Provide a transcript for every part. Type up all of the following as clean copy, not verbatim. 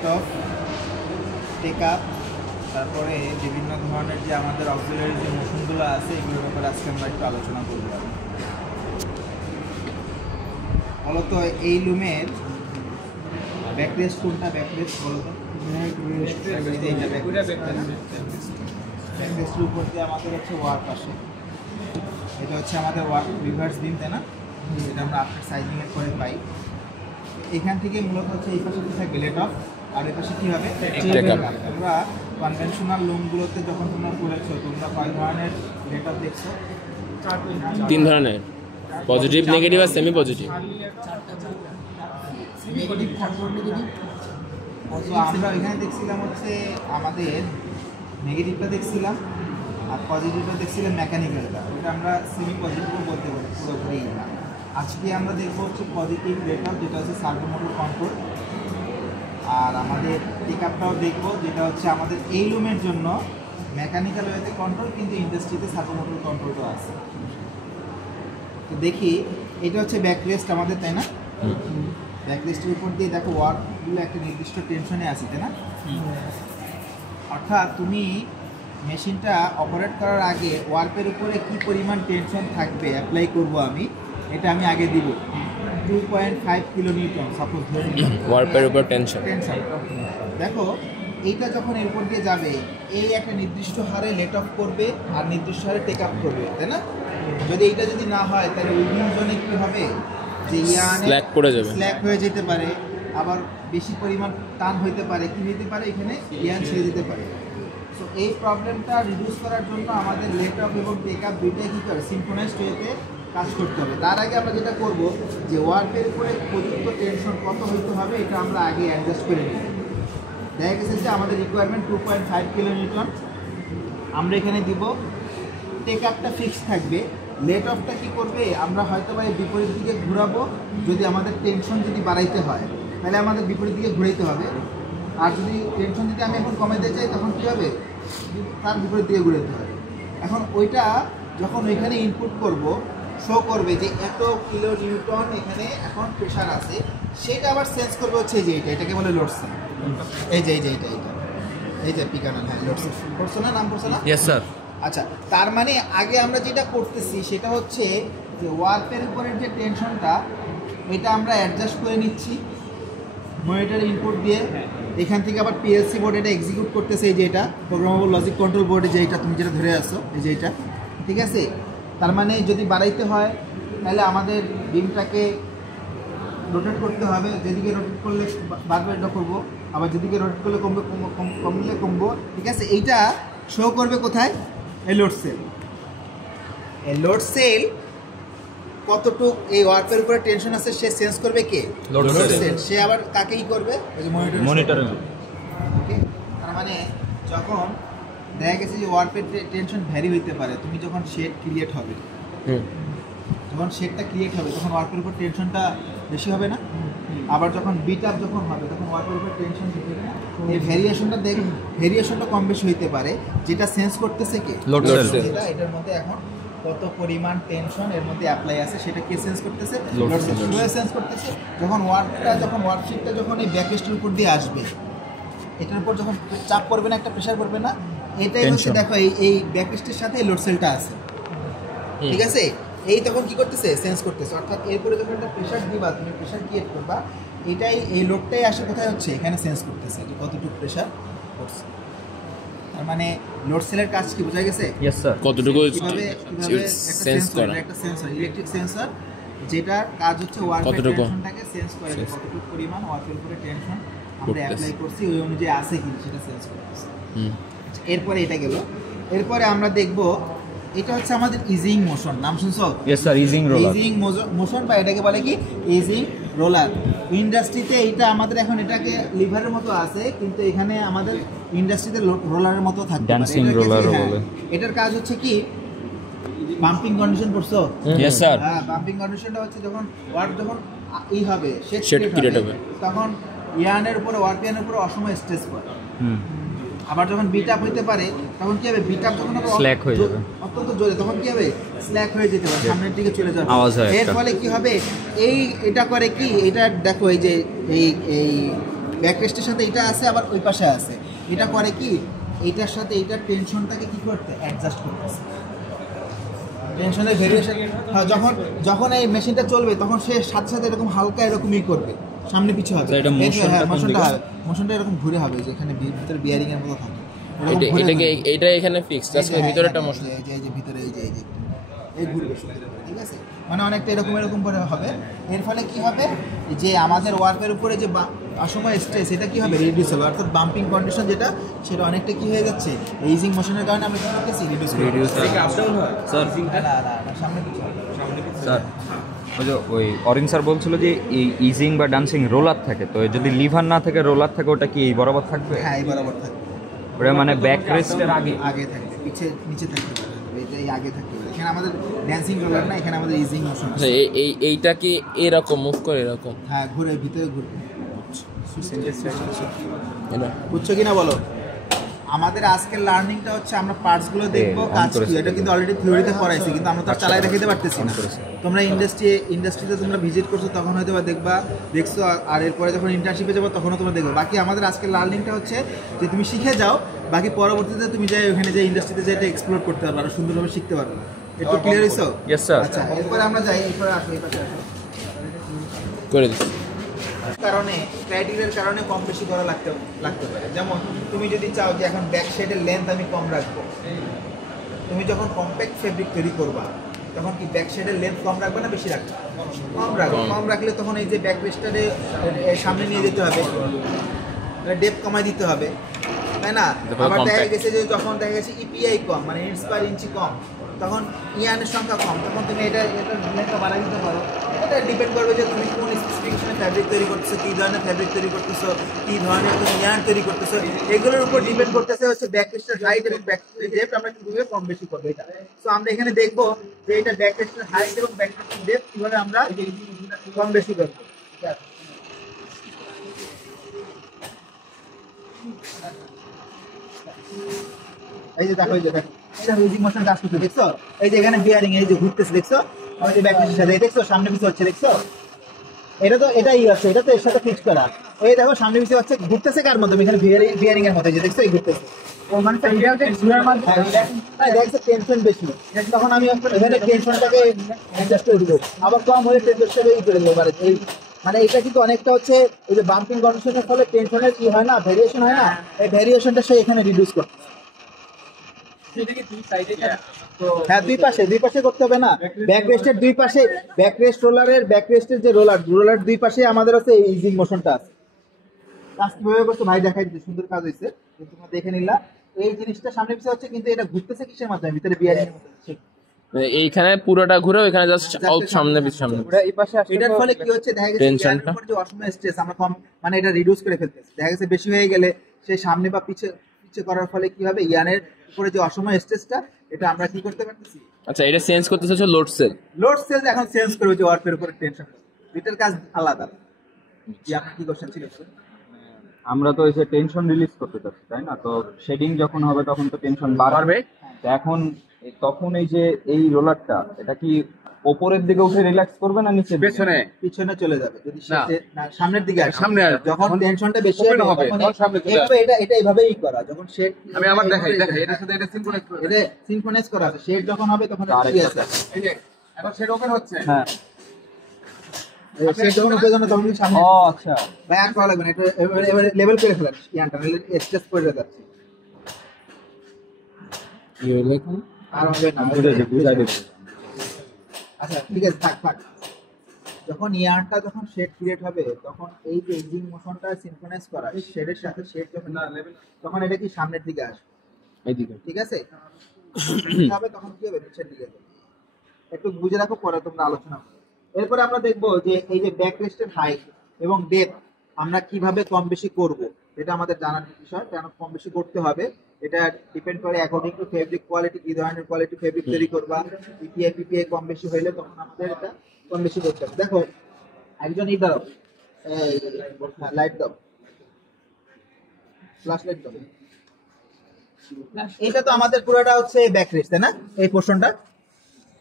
Blade of, take up, তারপরে বিভিন্ন ধরনের যে আমাদের অক্সিলারি যে মোশনগুলো আছে এগুলোর ব্যাপারে আজকে আমরা একটু আলোচনা করব। বলতো এই লুমের ব্যাকরেস্ট কোনটা? ব্যাকরেস্ট বলতো। ব্যাকরেস্টের উপর দিয়ে আমাদের হচ্ছে ওয়ার্ক আসে, এটা হচ্ছে আমাদের ওয়ার্ক রিভার্স বিম, তাই না? এটা আমরা আফটার সাইজিংয়ের পরে পাই। এখান থেকে মূলত হচ্ছে এই পাশে থাকবে ব্লেড অফ, আর এই পাশে কী হবে? আমরা কনভেনশনাল লুমগুলোতে যখন তোমরা করেছো তোমরা কয় ধরনের ব্লেড অফ দেখছো? 3 ধরনের, পজিটিভ, নেগেটিভ আর সেমি পজিটিভ। আমরা এখানে দেখছিলাম হচ্ছে আমাদের নেগেটিভটা দেখছিলাম, আর পজিটিভটা দেখছিলাম মেকানিক্যালটা, ওটা আমরা সেমি পজিটিভও বলতে পারি পুরোপুরি না। আজকে আমরা দেখবো হচ্ছে পজিটিভ ব্লেড অফ, যেটা হচ্ছে সার্ভো মোটর কন্ট্রোল, আর আমাদের টেক আপটাও দেখবো, যেটা হচ্ছে আমাদের এই লুমের জন্য মেকানিক্যাল ওয়েতে কন্ট্রোল, কিন্তু ইন্ডাস্ট্রিতে সার্ভো মোটর কন্ট্রোলও আছে। তো দেখি, এটা হচ্ছে ব্যাকরেস্ট আমাদের, তাই না? ব্যাকরেস্টের উপর দিয়ে দেখো ওয়ার্কগুলো একটা নির্দিষ্ট টেনশনে আছে, তাই না? অর্থাৎ তুমি মেশিনটা অপারেট করার আগে ওয়ার্কের উপরে কি পরিমাণ টেনশন থাকবে অ্যাপ্লাই করব আমি, এটা আমি আগে দিব 2.5 কিলো নিউটন সাপোজ ওয়ার্কের উপর টেনশন। দেখো এইটা যখন এর উপর দিয়ে যাবে এই একটা নির্দিষ্ট হারে লেট অফ করবে আর নির্দিষ্ট হারে টেক আপ করবে, তাই না? যদি এইটা যদি না হয় তাহলে উইভিং জোনে কী হবে? যে স্ল্যাক পড়ে যাবে, স্ল্যাক হয়ে যেতে পারে, আবার বেশি পরিমাণ টান হইতে পারে, কি হইতে পারে এখানে ইয়ান ছেড়ে দিতে পারে। সো এই প্রবলেমটা রিডিউস করার জন্য আমাদের লেট অফ এবং টেক আপ দুইটাই কী করে সিনক্রোনাইজড ওয়েতে কাজ করতে হবে। তার আগে আমরা যেটা করব যে ওয়ার্কের উপরে প্রযুক্ত টেনশন কত হইতে হবে এটা আমরা আগে অ্যাডজাস্ট করে নিই। দেখা গেছে যে আমাদের রিকোয়ারমেন্ট 2.5 কিলো নিউটন, আমরা এখানে দিব। টেক আপটা ফিক্সড থাকবে, লেট অফটা কী করবে আমরা হয়তো বা বিপরীত দিকে ঘুরাবো। যদি আমাদের টেনশন যদি বাড়াইতে হয় তাহলে আমাদের বিপরীত দিকে ঘুরাইতে হবে, আর যদি টেনশন যদি আমি এখন কমাইতে চাই তখন কী হবে? তার বিপরীত দিকে ঘুরাইতে হবে। এখন ওইটা যখন ওইখানে ইনপুট করব শো করবে যে এত কিলো নিউটন এখানে এখন প্রেশার আছে, সেটা আবার সেন্স করবে হচ্ছে যে এটাকে বলে লোড সেল। এই যে এই যে পিকানা, হ্যাঁ লোড সেল পড়ছো না? নাম পড়ছো না? Yes sir. আচ্ছা, তার মানে আগে আমরা যেটা করতেছি সেটা হচ্ছে যে ওয়ার্কের উপরের যে টেনশনটা এটা আমরা অ্যাডজাস্ট করে নিচ্ছি মনিটর ইনপুট দিয়ে। এখান থেকে আবার পিএলসি বোর্ড এটা এক্সিকিউট করতেছে, এই যে এটা প্রোগ্রামেবল লজিক কন্ট্রোল বোর্ডে যেটা তুমি যেটা ধরে আসছো, এই যে এটা, ঠিক আছে? তার মানে যদি বাড়াইতে হয় তাহলে আমাদের বিমটাকে রোটেট করতে হবে, যেদিকে রোটেট করলে বাড়বে এটা করবো, আবার যেদিকে রোটেট করলে কমলে কমবো, ঠিক আছে? এইটা শো করবে কোথায়? এই লোড সেল। এই লোড সেল কতটুক এই ওয়ার্কের উপরে টেনশন আছে সে সেন্স করবে কে? Load cell. সে আবার কাকেই করবে? ওই যে মনিটর। ওকে, তার মানে যখন দেখা গেছে যে ওয়ার্কের টেনশন ভ্যারি হইতে পারে, তুমি যখন শেড ক্রিয়েট হবে, যখন শেডটা ক্রিয়েট হবে তখন ওয়ার্কের উপর টেনশনটা বেশি হবে না? আবার যখন বিট আপ যখন হবে তখন ওয়ার্কের উপর টেনশন বেশি হবে না? এই ভেরিয়েশনটা কম বেশি হইতে পারে, যেটা সেন্স করতেছে কে? Load cell. এটার মধ্যে এখন কত পরিমাণ টেনশন এর মধ্যে অ্যাপ্লাই আছে সেটা কে সেন্স করতেছে? লোড সেল সেন্স করতেছে। যখন ওয়ার্কশিটটা যখন এই ব্যাকরেস্টের উপর দিয়ে আসবে, এটার উপর যখন চাপ পড়বে না, একটা প্রেশার পড়বে না, এটাই হচ্ছে দেখো এই ব্যাকরেস্টের সাথে লোড সেলটা আছে, ঠিক আছে? এই তখন কি করতেছে? সেন্স করতেছে। অর্থাৎ এরপরে যখন একটা প্রেশার দিবা, তুমি প্রেশার ক্রিয়েট করবা, এটাই এই লোডটাই আসে কোথায় হচ্ছে? এখানে সেন্স করতেছে যে কতটুকু প্রেশার পড়ছে। তার মানে লোড সেলের কাজ কি বোঝা গেছে? Yes sir. কতটুকু সেন্স করা, একটা সেন্সর, ইলেকট্রিক সেন্সর, যেটার কাজ হচ্ছে ওয়ার্কের টেনশনটাকে সেন্স করে, কতটুকু পরিমাণ ওয়ার্কের উপরে টেনশন আমরা অ্যাপ্লাই করছি ওই অনুযায়ী আছে কি সেটা সেন্স করতেছে। এরপরে এটা গেল। এরপরে আমরা দেখব এটা হচ্ছে আমাদের ইজিং মোশন, নাম শুনছো? Yes sir, easing roller. Easing motion বা এটাকে বলে কি? Easing roller. ইন্ডাস্ট্রিতে এইটা আমাদের এখন এটাকে লিভারের মতো আছে, কিন্তু এখানে আমাদের ইন্ডাস্ট্রিতে রোলারের মতো থাকবে, ডান্সিং রোলার বলে। এটার কাজ হচ্ছে কি? বাম্পিং কন্ডিশন করছো? Yes sir. হ্যাঁ, বাম্পিং কন্ডিশনটা হচ্ছে যখন ওয়ার্ক যখন ই হবে, শেড ক্রিয়েট হবে, তখন ইয়ানের উপরে ওয়ার্ক ইয়ানের উপরে অসময় স্ট্রেস পড়ে। আবার যখন বিট আপ হইতে পারে তখন কি হবে? বিট আপ যখন স্ল্যাক হয়ে যাবে অত্যন্ত জোরে, তখন কি হবে? স্ল্যাক হয়ে যেতে পারে, সামনের দিকে চলে যাবে, আওয়াজ হয়। এর ফলে কি হবে? এটা করে কি? এটা দেখো এই যে এই ব্যাকরেস্টের সাথে এটা আছে, আবার ওই পাশে আছে। এটা করে কি, এইটার সাথে এইটার টেনশনটাকে কি করতে অ্যাডজাস্ট করতেছে। টেনশনের ভেরিয়েশন যখন যখন এই মেশিনটা চলবে তখন সে সাথে সাথে এরকম হালকা এরকমই করবে, সামনে পিছু হবে। মোশনটা এরকম ঘুরে হবে, যেখানে ভিতরে বিয়ারিং এর মতো থাকে। এটা এখানে ফিক্স, জাস্ট ভিতরে একটা মোশন, এই যে ভিতরে এই ঘুরবে সুন্দর করে, ঠিক আছে? মানে অনেকটা এরকম করে হবে। এর ফলে কি হবে, যে আমাদের ওয়ার্পের উপরে যে অসময় স্ট্রেস, এটা কি হবে, রিডিউস হবে। অর্থাৎ বাম্পিং কন্ডিশন যেটা, সেটা অনেকটা কি হয়ে যাচ্ছে, ইজিং মোশনের কারণে আমরা কি করতেছি, রিডিউস সামনে পিছু স্যার। ওই অরিন স্যার বলছিল যে এই ইজিং বা ডান্সিং রোলার থাকে, তো যদি লিভার না থাকে রোলার থাকে, ওটা কি এই বরাবর থাকবে? হ্যাঁ, এই বরাবর থাকবে। ওটা মানে ব্যাক রেস্টের আগে থাকবে, নিচে থাকবে, এই আগে থাকবে। এখানে আমাদের ড্যান্সিং রোলার না, এখানে আমাদের ইজিং মোশন আছে। এইটা কি এরকম মুভ করে এরকম? হ্যাঁ, ঘুরে ভিতরে ঘুরবে। বুঝছো কিনা বলো? আমাদের আজকের লার্নিংটা হচ্ছে আমরা পার্টসগুলো দেখবো, কাজ কি। এটা কিন্তু অলরেডি থিওরিতে পড়াইছি, কিন্তু আমরা তো চালাই দেখাতে পারতেছি না। তোমরা ইন্ডাস্ট্রিতে তোমরা ভিজিট করছো, তখন হয়তো বা দেখছো, আর এরপরে যখন ইন্টার্নশিপে যাবো তখনও তোমরা দেখবো। বাকি আমাদের আজকের লার্নিংটা হচ্ছে যে তুমি শিখে যাও, বাকি পরবর্তীতে তুমি যাই ওখানে যে ইন্ডাস্ট্রিতে যে এটা এক্সপ্লোর করতে পারবে, আর সুন্দরভাবে শিখতে পারবে। একটু ক্লিয়ার হইছো? Yes sir. আচ্ছা, এরপরে আমরা যাই, এরপরে আসো, এই পাশে আসো। করে দিচ্ছি। কারণে ক্রাইটেরিয়ার কারণে কম বেশি করা লাগতে পারে। যেমন তুমি যদি চাও যে এখন ব্যাক সাইডের লেন্থ আমি কম রাখবো, তুমি যখন কম্প্যাক্ট ফেব্রিক তৈরি করবা তখন কি ব্যাক সাইডের লেন্থ কম রাখবে না বেশি রাখবে? কম রাখবে। কম রাখলে তখন এই যে ব্যাক রেস্টারে সামনে নিয়ে যেতে হবে, ডেপ কমাই দিতে হবে, তাই না? আবার দেখা গেছে যে যখন দেখা গেছে ইপিআই কম, মানে ইঞ্চ পার ইঞ্চি কম, তখন ইয়ানের সংখ্যা কম, তখন তুমি এটা লেন্থটা বাড়াই দিতে পারো। এটা ডিপেন্ড করবে যে তুমি কোন স্পেসিফিকেশনে ফ্যাব্রিক তৈরি করতেছো, কী ধরনের ফ্যাব্রিক তৈরি করতেছো, কী ধরনের তুমি ইয়ান তৈরি করতেছো, এগুলোর উপর ডিপেন্ড করতেছে হচ্ছে ব্যাকরেস্টের হাইট এবং ব্যাকরেস্টের ডেপথ আমরা কিভাবে কম বেশি করবো এটা। তো আমরা এখানে দেখবো যে এটা ব্যাকরেস্টের হাইট এবং ব্যাকরেস্টের ডেপথ কিভাবে আমরা কম বেশি করবো। এই যে দেখো, এটা মিউজিক মোশন কাজ করতে দেখছো, এই যে এখানে বিয়ারিং এই যে ঘুরতেছে দেখছো, ওই যে ব্যাকরেস্টের সাথে দেখছো সামনে পিছু হচ্ছে দেখছো, এটা তো এটাই আছে, এটা তো এর সাথে ফিক্স করা। এই দেখো সামনে পিছু হচ্ছে, ঘুরতেছে কার মধ্যে, এখানে বিয়ারিং এর মধ্যে যে দেখছো এই ঘুরতেছে, মানে দেখছো টেনশন বেশি, তখন আমি এখানে টেনশনটাকে অ্যাডজাস্ট করে দেবো, আবার কম হলে টেনশনটাকে ই করে দেবো। মানে এটা কিন্তু অনেকটা হচ্ছে ওই যে বাম্পিং কন্ডিশনের ফলে টেনশনের কি হয় না, ভেরিয়েশন হয় না, এই ভেরিয়েশনটা সে এখানে রিডিউস করতে। হ্যাঁ, দুই পাশে করতে হবে না, ব্যাকরেস্টের দুই পাশে, ব্যাকরেস্ট ব্যাকরেস্টের যে রোলার দুই পাশে আমাদের আছে এই ইজিং মোশনটা আছে। কাজ কিভাবে করছো ভাই দেখাই দিতে, সুন্দর কাজ হয়েছে, তোমরা দেখে নিলা। এই জিনিসটা সামনে পিছনে হচ্ছে, কিন্তু এটা ঘুরতেছে কিসের মাধ্যমে, ভিতরে বিয়ারিং এর মধ্যে। এইখানে পুরোটা ঘুরে ওইখানে জাস্ট সামনে এই পাশে আসছে। এটার ফলে কি হচ্ছে, দেখা গেছে টেনশনটা যে অসময় স্ট্রেস আমরা কম, মানে এটা রিডিউস করে ফেলতেছি। দেখা গেছে বেশি হয়ে গেলে সে সামনে বা পিছে করার ফলে কি হবে, ইয়ানের উপরে যে অসময় স্ট্রেসটা, এটা আমরা কি করতে পারতেছি। আচ্ছা, এটা চেঞ্জ করতেছে হচ্ছে লোড সেল এখন চেঞ্জ করবে যে ওয়ার্পের উপরে টেনশন, এটার কাজ আলাদা। যে আপনার কি কোশ্চেন ছিল? আমরা তো এসে টেনশন রিলিজ করতে চাচ্ছি, তাই না? তো শেডিং যখন হবে তখন তো টেনশন বাড়বে। তখন এই যে এই রোলারটা, এটা কি উপরের দিকে উঠে রিল্যাক্স করবে না নিচে পিছনে চলে যাবে? যদি সামনের দিকে আসে, যখন টেনশনটা বেশি হবে এটা এইভাবেই করা। যখন শেড আমি আবার দেখাই এটার সাথে এটা সিনক্রোনাইজ করা আছে, শেড যখন হবে তখন ঠিক আছে। এই যে এখন শেড ওপেন হচ্ছে। হ্যাঁ, শেড যখন উপরে যাবে তখন সামনে। ও আচ্ছা, ভাই আর করা লাগবে না, এটা এবারে লেভেল করে ফেলেন, ইয়ানটা স্ট্রেস করে যাচ্ছে, কি হলো এখন আর হবে না। বুঝাই দেব। আচ্ছা ঠিক আছে, থাক। যখন ইয়ারটা যখন শেড ক্রিয়েট হবে, তখন এই যে ইজিং মোশনটা সিনক্রোনাইজ করা শেডের সাথে, শেড যখন তখন এটা কি সামনের দিকে আসবে, এইদিকে, ঠিক আছে? হবে তখন কি হবে, নিচের দিকে যাবে। একটু বুঝে রাখো, পরে তোমরা আলোচনা করো। এরপরে আমরা দেখবো যে এই যে ব্যাক রেস্টের হাইট এবং ডেপথ আমরা কিভাবে কম বেশি করব, এটা আমাদের জানার বিষয়। কেন কম বেশি করতে হবে এটা ডিপেন্ড করে অ্যাকর্ডিং টু ফেব্রিক কোয়ালিটি, কি ধরনের কোয়ালিটি ফেব্রিক তৈরি করবা। পিপিআই কম বেশি হইলে তখন আমাদের এটা কম বেশি করতে হবে। দেখো একজন দাও, লাইট দাও, ফ্ল্যাশ লাইট দাও। এটা তো আমাদের পুরোটা হচ্ছে ব্যাক রেস্ট, তাই না? এই পোর্শনটা,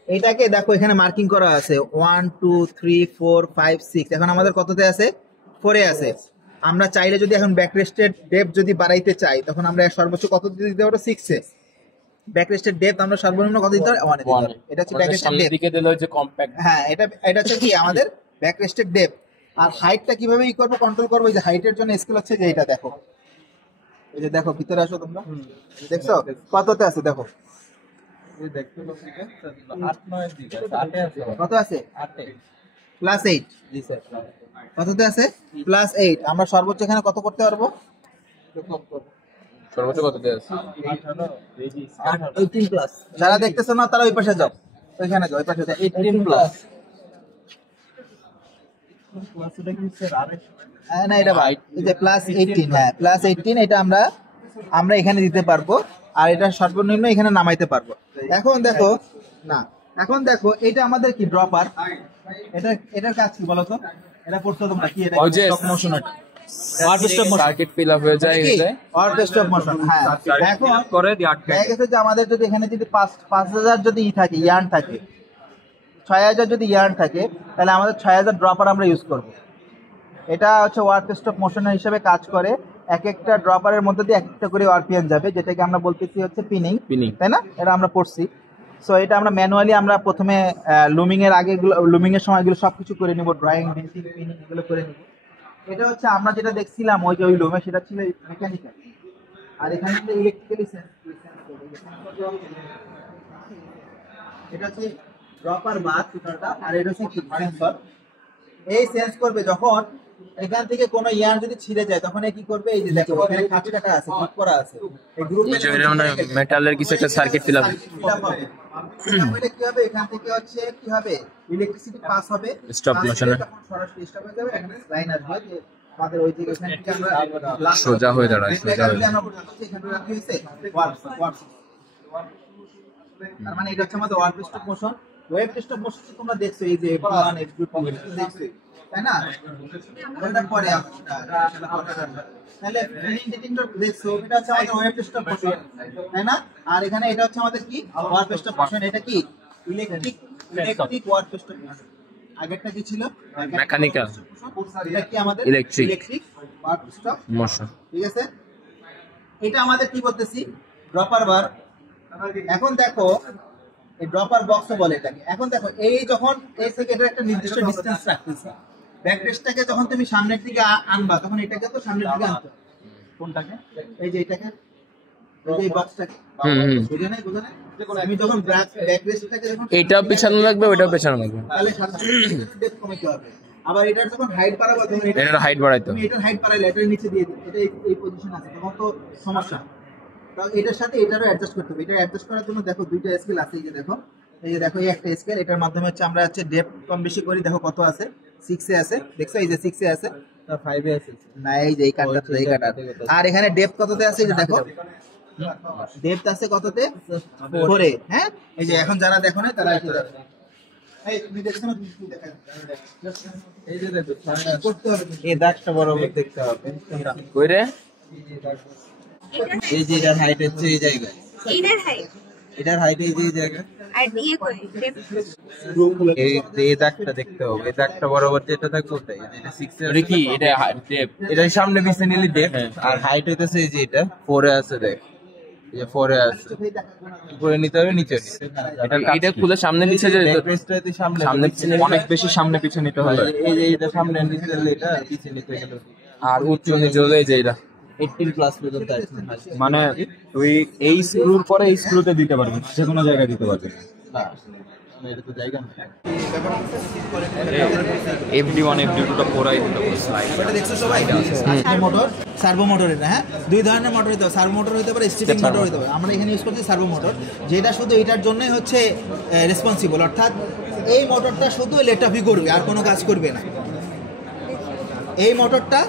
এইটাকে দেখো এখানে মার্কিং করা আছে 1 2 3 4 5 6। এখন আমাদের কততে আছে? 4 এ আছে। আমরা চাইলে যদি এখন ব্যাকরেস্টের ডেপথ যদি বাড়াইতে চাই তখন আমরা সর্বোচ্চ কত দিতে পারবো 6 এ। ব্যাকরেস্টের ডেপথ আমরা সর্বনিম্ন কত দিতে পারবো 1 এ দিতে পারবো। এটা হচ্ছে ব্যাকরেস্টের ডেপথ। দিকে দিলে হচ্ছে কম্প্যাক্ট। হ্যাঁ এটা হচ্ছে কি আমাদের ব্যাকরেস্টের ডেপথ। আর হাইটটা কিভাবে করব কন্ট্রোল করব, এই যে হাইটের জন্য স্কেল হচ্ছে যে এটা দেখো, এই যে দেখো ভিতরে আসো তোমরা, দেখছো কততে আছে দেখো, কত আছে +8, কততে আছে +8। আমরা সর্বোচ্চ এখানে কত করতে পারবো, সর্বোচ্চ কত দেয়া আছে? 18+। যারা দেখতেছো না তারা ওই পাশে যাও, ওইখানে যাও, ওই পাশে যাও, 18+। না এটা ভাই এই যে +18, হ্যাঁ +18 এটা আমরা এখানে দিতে পারবো, আর এটা সর্বনিম্ন এখানে নামাইতে পারবো। এখন দেখো এটা আমাদের কি ড্রপার, এটার কাজ কি বলো তো, এটা পড়ছো তোমরা কি, এটা স্টপ মোশন, এটা সার্কিট ফিল আপ হয়ে যায় এখানে স্টপ মোশন। হ্যাঁ এখন করে দেখা গেছে যে আমাদের যদি এখানে যদি 5000 যদি থাকে ইয়ার্ন থাকে, 6000 যদি ইয়ার্ন থাকে, তাহলে আমাদের 6000 ড্রপার আমরা ইউজ করব। এটা হচ্ছে ওয়ার্ক স্টপ মোশনের হিসেবে কাজ করে। এক একটা ড্রপারের মধ্যে দিয়ে এক একটা করে আরপিএম যাবে, যেটাকে আমরা বলতেছি হচ্ছে পিনিং, তাই না? এটা আমরা পড়ছি। সো এটা আমরা ম্যানুয়ালি আমরা প্রথমে লুমিং এর আগে লুমিং এর সময় এগুলো সবকিছু করে নিব, ড্রয়িং, বেসিক, পিনিং এগুলো করে নিব। এটা হচ্ছে আমরা যেটা দেখছিলাম ওই যে ওই লুমে, সেটা ছিল মেকানিক্যাল, আর এখানে ছিল ইলেকট্রিক্যালি সেন্স এটা হচ্ছে ড্রপার বাস টোটালটা, আর এটা হচ্ছে সেন্সর। এই সেন্স করবে যখন এখান থেকে কোনো ইয়ার যদি ছিঁড়ে যায় তখন কি করবে, এই যে দেখো এখানে কাঁচি কাটা আছে, গ্রুপ করা আছে, এই গ্রুপে মেটালের কিছু একটা সার্কিট ফিল আপ হবে। এটা কি হবে, এখান থেকে হচ্ছে কি হবে, ইলেকট্রিসিটি পাস হবে, স্টপ মোশনে তখন সরাসরি স্টপ হয়ে যাবে, এখানে লাইন আসবে যে আমাদের ওই যে এখান থেকে আমরা সোজা হয়ে দাঁড়ায়, সোজা হয়ে আমরা করতে এখানে রাখি হইছে ওয়ার্ক। তার মানে এটা হচ্ছে আমাদের work stop motion. Web stop motion তোমরা দেখছো, এই যে F1 F2 দেখছো, তাই না? এটা পরে তাহলে ফিলিং ডিটেক্টর দেখছো, এটা হচ্ছে আমাদের ওয়েব স্টপ মোশন, তাই না? আর এখানে এটা হচ্ছে আমাদের কি ওয়ার্ক স্টপ মোশন। এটা কি ইলেকট্রিক ওয়ার্ক স্টপ মোশন। আগেরটা কি ছিল মেকানিক্যাল, এটা কি আমাদের ইলেকট্রিক ওয়ার্ক স্টপ মোশন। ঠিক আছে, এটা আমাদের কি বলতেছি ড্রপার বার। এখন দেখো এই ড্রপার বক্সও বলে এটাকে। এখন দেখো এই যখন এই থেকে এটা একটা নির্দিষ্ট ডিসটেন্স রাখতেছে, ব্যাকরেস্টটাকে যখন তুমি সামনের দিকে আনবা তখন এটাকে তো সামনের দিকে আনতে হবে। কোনটাকে, এই যে এটাকে, এই যে বক্সটাকে, বুঝে নাই? আমি যখন ব্যাকরেস্টটাকে যখন এইটাও পেছানো লাগবে, ওইটাও পেছানো লাগবে, তাহলে সাথে ডেপথ কমাতে হবে। আবার এটার যখন হাইট বাড়াবো তখন এটার হাইট বাড়াইতে তুমি এটার হাইট বাড়াইলে এটার নিচে দিয়ে দিবে, এটা এই পজিশন আছে, তখন তো সমস্যা। তো এটার সাথে এটারও অ্যাডজাস্ট করতে হবে। এটা অ্যাডজাস্ট করার জন্য দেখো দুইটা স্কেল আছে, এই যে দেখো এই একটা স্কেল, এটার মাধ্যমে হচ্ছে আমরা হচ্ছে ডেপথ কম বেশি করি। দেখো কত আছে, 6 এ আছে, দেখছো এই যে 6 এ আছে, 5 এ আছে না, এই যে এই কাটটা, এই কাটা। আর এখানে ডেপথ কততে আছে, এই যে দেখো ডেপথ আছে কততে, 4 এ। হ্যাঁ এই যে এখন যারা দেখো না তারা এসে দেখো, এই তুমি দেখছো না, তুমি দেখা, এই যে দেখো করতে হবে, এই দাগটা বরাবর দেখতে হবে। কই রে, এই যে এটার হাইট হচ্ছে এই জায়গায়, এটার হাইট এই যে এই জায়গায়, আর ইয়ে কই এই দাগটা দেখতে হবে, এই দাগটা বরাবর যেটা থাকবে ওটাই। এটা 6 এ এটা কি, এটা ডেপ, এটা সামনে পিছনে নিলে ডেপ, আর হাইট হইতাছে এই যে এটা 4 এ আছে, দেখ এই যে 4 এ আছে, উপরে নিতে হবে, নিচে এটা খুলে সামনে নিচে যে ব্যাকরেস্টটাতে সামনে পিছনে অনেক বেশি সামনে পিছনে নিতে হবে। এই যে এটা সামনে নিচে নিলে এটা পিছনে নিতে গেলে, আর উচ্চ নিচে হলে এই যে এটা 18+ পর্যন্ত আছে। মানে তুই এই স্ক্রুর পরে এই স্ক্রুতে দিতে পারবি, যে কোনো জায়গায় দিতে পারবি। এটা তো জায়গা না, FD1 FD2 টা পুরাই দিতে পারবি স্লাইড। এটা দেখছো সবাই, মোটর সার্ভো মোটর। এটা হ্যাঁ দুই ধরনের মোটর হতে পারে, সার্ভো মোটর হতে পারে, স্টিপিং মোটর হতে পারে। আমরা এখানে ইউজ করছি সার্ভো মোটর, যেটা শুধু এটার জন্যই হচ্ছে রেসপন্সিবল, অর্থাৎ এই মোটরটা শুধু লেট অফই করবে আর কোনো কাজ করবে না। এই মোটরটা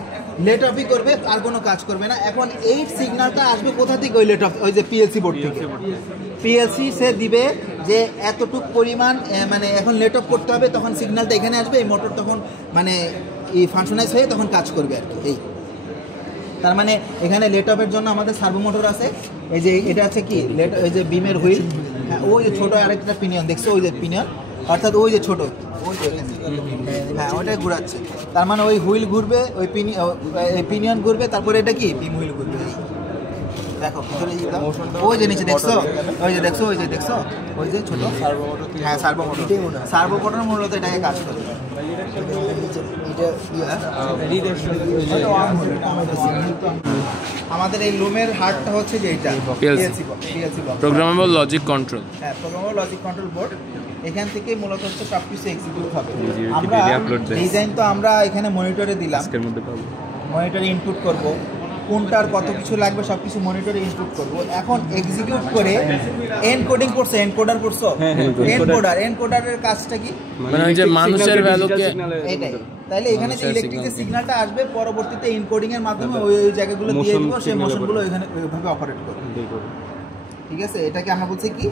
লেট অফই করবে আর কোনো কাজ করবে না। এখন এই সিগন্যালটা আসবে কোথা থেকে, ওই লেট অফ, ওই যে পিএলসি বোর্ড থেকে। পিএলসি সে দিবে যে এতটুক পরিমাণ মানে এখন লেট অফ করতে হবে, তখন সিগন্যালটা এখানে আসবে, এই মোটর তখন মানে এই ফাংশনাইজ হয়ে তখন কাজ করবে আর কি। এই তার মানে এখানে লেট অফের জন্য আমাদের সার্ভো মোটর আছে। এই যে এটা আছে কি লেট, ওই যে বিমের হুইল, ওই যে ছোটো আরেকটা পিনিয়ন দেখছো, ওই যে পিনিয়ন, অর্থাৎ ওই যে ছোটো ওই দেখেন হ্যাঁ ওইটাই ঘোরাচ্ছে, তার মানে ওই হুইল ঘুরবে, ওই পিনিয়ন ঘুরবে, তারপরে এটা কি বিম হুইল ঘুরবে। দেখো ভিতরে ওই যে নিচে দেখছো, ওই যে দেখছো, ওই যে দেখছো, ওই যে ছোট হ্যাঁ সার্ভো মোটর, সার্ভো মোটর মূলত এটাকে কাজ করে। আমাদের এই লুমের হার্টটা হচ্ছে যে এটা পিএলসি প্রোগ্রামেবল লজিক কন্ট্রোল। হ্যাঁ প্রোগ্রামেবল লজিক কন্ট্রোল বোর্ড, এখান থেকে মূলত হচ্ছে সব কিছু এক্সিকিউট হবে। আমরা ডিজাইন তো আমরা এখানে মনিটরে দিলাম, মনিটরে ইনপুট করব, কোনটার কত কিছু লাগবে সব কিছু মনিটরে ইনপুট করব। এখন এক্সিকিউট করে এনকোডিং করছে, এনকোডার করছো, এনকোডারের কাজটা কি মানে ওই যে মানুষের ভ্যালুকে এটাই। তাইলে এখানে যে ইলেকট্রিক যে সিগন্যালটা আসবে পরবর্তীতে এনকোডিং এর মাধ্যমে ওই জায়গাগুলো দিয়ে দিব, সেই মোশনগুলো এখানে ওইভাবে অপারেট করবে। ঠিক আছে, এটাকে আমরা বলছি কি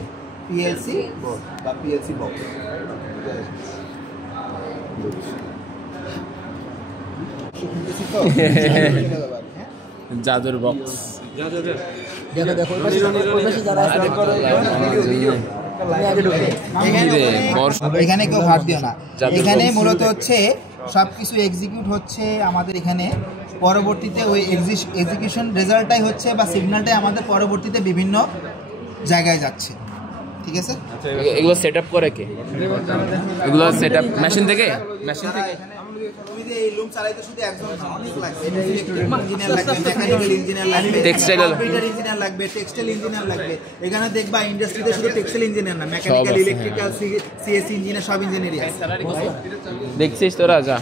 পিএলসি বোর্ড বা পিএলসি বক্স। জাদুর বক্স। এখানে কেউ ভাট দিও না, এখানে মূলত হচ্ছে সব কিছু এক্সিকিউট হচ্ছে আমাদের এখানে, পরবর্তীতে ওই এক্সিকিউশন রেজাল্টটাই হচ্ছে বা সিগন্যালটাই আমাদের পরবর্তীতে বিভিন্ন জায়গায় যাচ্ছে। ঠিক আছে, এগুলো সেট আপ করে কে? এগুলো সেট আপ মেশিন থেকে তুমি যে এই লুম চালাইতে শুধু একজন অনেক লাগবে, ইঞ্জিনিয়ার লাগবে, মেকানিক্যাল ইঞ্জিনিয়ার লাগবে, টেক্সটাইল কম্পিউটার ইঞ্জিনিয়ার লাগবে, টেক্সটাইল ইঞ্জিনিয়ার লাগবে। এখানে দেখবা ইন্ডাস্ট্রিতে শুধু টেক্সটাইল ইঞ্জিনিয়ার না, মেকানিক্যাল, ইলেকট্রিক্যাল, সিএসসি ইঞ্জিনিয়ার, সব ইঞ্জিনিয়ারই আছে। দেখছিস তোরা? যা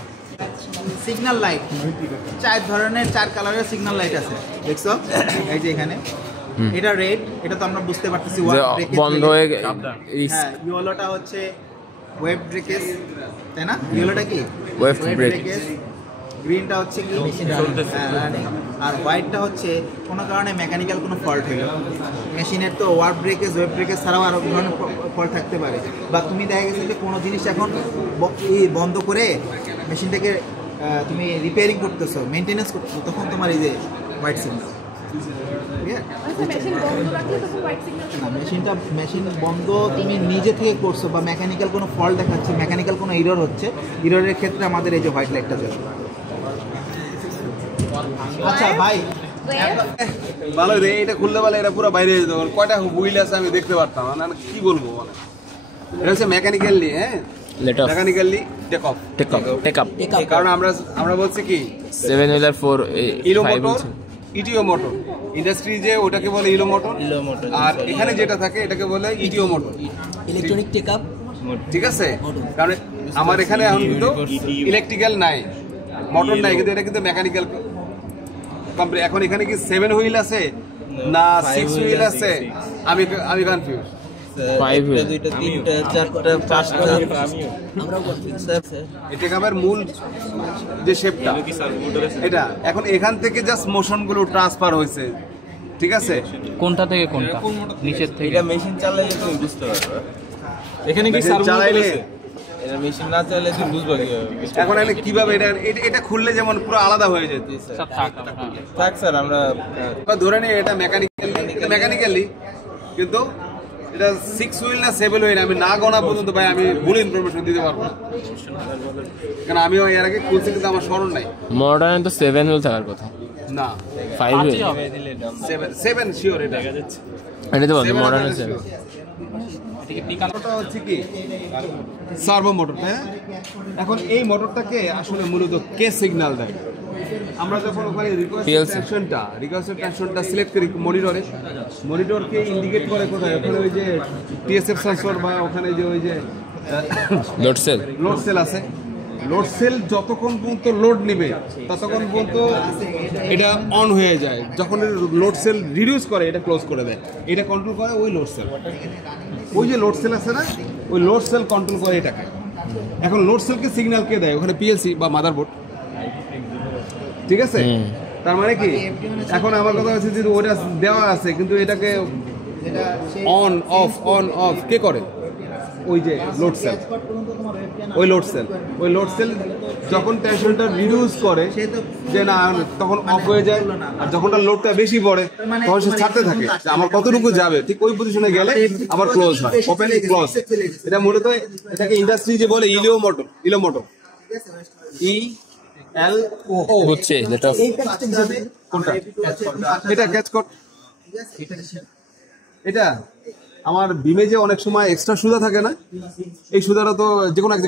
সিগন্যাল লাইট 4 ধরনের 4 কালারের সিগন্যাল লাইট আছে, দেখছো? এই যে এখানে এটা রেড, এটা তো আমরা বুঝতে পারতেছি বন্ধ হয়ে হ্যাঁ, ইয়েলোটা হচ্ছে ওয়েব ব্রেকেজ, তাই না? ইয়েলোটা কি ওয়েব ব্রেকেজ, গ্রিনটা হচ্ছে কি রানিং, আর হোয়াইটটা হচ্ছে কোনো কারণে মেকানিক্যাল কোনো ফল্ট হলো। মেশিনের তো ওয়ার্ক ব্রেকেজ, ওয়েব ব্রেকেজ ছাড়াও আরও ধরনের ফল্ট থাকতে পারে, বা তুমি দেখা গেছে যে কোনো জিনিস এখন বন্ধ করে মেশিনটাকে তুমি রিপেয়ারিং করতেছো, মেনটেনেন্স করতেছো, তখন তোমার এই যে হোয়াইট সিগন্যাল। মেশিন বন্ধ তুমি নিজে থেকে করছো বা মেকানিক্যাল কোনো ফল্ট দেখাচ্ছে, মেকানিক্যাল কোনো এরর হচ্ছে, এররের ক্ষেত্রে আমাদের এই যে হোয়াইট লাইটটা জ্বলবে। আচ্ছা ভাই ভালো রে, এটা খুললে বলে এটা পুরো বাইরে যেত, কয়টা হুইল আছে আমি দেখতে পারতাম না, কি বলবো মানে। এটা হচ্ছে মেকানিক্যালি, হ্যাঁ মেকানিক্যালি টেক আপ, কারণ আমরা বলছি কি 7 হুইলার 4 ইলো মোটর, ইটিও মোটর, ইন্ডাস্ট্রি যে ওটাকে বলে ইলো মোটর, আর এখানে যেটা থাকে এটাকে বলে ইটিও মোটর, ইলেকট্রনিক টেক আপ। ঠিক আছে, কারণ আমার এখানে এখন কিন্তু ইলেকট্রিক্যাল নাই, মোটর নাই, কিন্তু এটা কিন্তু মেকানিক্যাল কোম্পানি। এখন এখানে কি 7 হুইল আছে না 6 হুইল আছে, আমি কনফিউজ। 5 হুইল, 2টা 3টা 4টা 5টা। এটা কাবার মূল যে শেপটা এটা, এখন এখান থেকে জাস্ট মোশনগুলো ট্রান্সফার হয়েছে। ঠিক আছে, কোনটা থেকে কোনটা? নিচের থেকে। এটা মেশিন চালাইলে তুমি বুঝতে পারবে, এখানে কি চালাইলে, এটা মেশিন না চালাইলে তুমি বুঝবে কিভাবে। এখন এখানে কিভাবে এটা খুললে যেমন পুরো আলাদা হয়ে যেত। থাক স্যার, আমরা ধরে নিই এটা মেকানিক্যালি, কিন্তু এটা 6 হুইল না 7 হুইল আমি না গোনা পর্যন্ত ভাই আমি ভুল ইনফরমেশন দিতে পারবো না, কারণ আমিও এর আগে খুলছি কিন্তু আমার স্মরণ নাই। মডার্ন তো 7 হুইল থাকার কথা না, 5 হুইল 7 শিওর, এটা তো বল মডার্ন আছে। মোটরটা হচ্ছে কি সার্ভো মোটর, তাই না? এখন এই মোটরটাকে আসলে মূলত কে সিগন্যাল দেয়? আমরা যখন ওখানে রিকোয়েস্ট ট্রান্সফারটা সিলেক্ট করি মনিটরকে ইন্ডিকেট করে কোথায়, ওখানে ওই যে টিএসএফ সেন্সর বা ওখানে যে ওই যে লোড সেল আছে, লোড সেল যতক্ষণ পর্যন্ত লোড নেবে ততক্ষণ পর্যন্ত এটা অন হয়ে যায়, যখন লোড সেল রিডিউস করে এটা ক্লোজ করে দেয়, এটা কন্ট্রোল করে ওই লোড সেল। ওই যে লোড সেল আছে না, ওই লোড সেল কন্ট্রোল করে এটাকে। এখন লোড সেলকে সিগন্যাল কে দেয়? ওখানে পিএলসি বা মাদারবোর্ড। ঠিক আছে, তার মানে কি এখন আমার কথা হচ্ছে যে ওটা দেওয়া আছে, কিন্তু এটাকে অন অফ কে করে? ওই যে লোড সেল, ওই লোড সেল যখন টেনশনটা রিডিউস করে যে না তখন অফ হয়ে যায়, আর যখন লোডটা বেশি পড়ে তখন সে ছাড়তে থাকে যে আমার কতটুকু যাবে, ঠিক ওই পজিশনে গেলে আবার ক্লোজ হয়, ওপেন ক্লোজ। এটা মূলত এটাকে ইন্ডাস্ট্রি যে বলে ইলো মোটর, ELO হচ্ছে যেটা কোনটা এটা ক্যাচ কর। এটা আমার বিমে যে অনেক সময় এক্সট্রা সুতা থাকে না, এই সুতাটা তো যে কোনো এক জায়গায়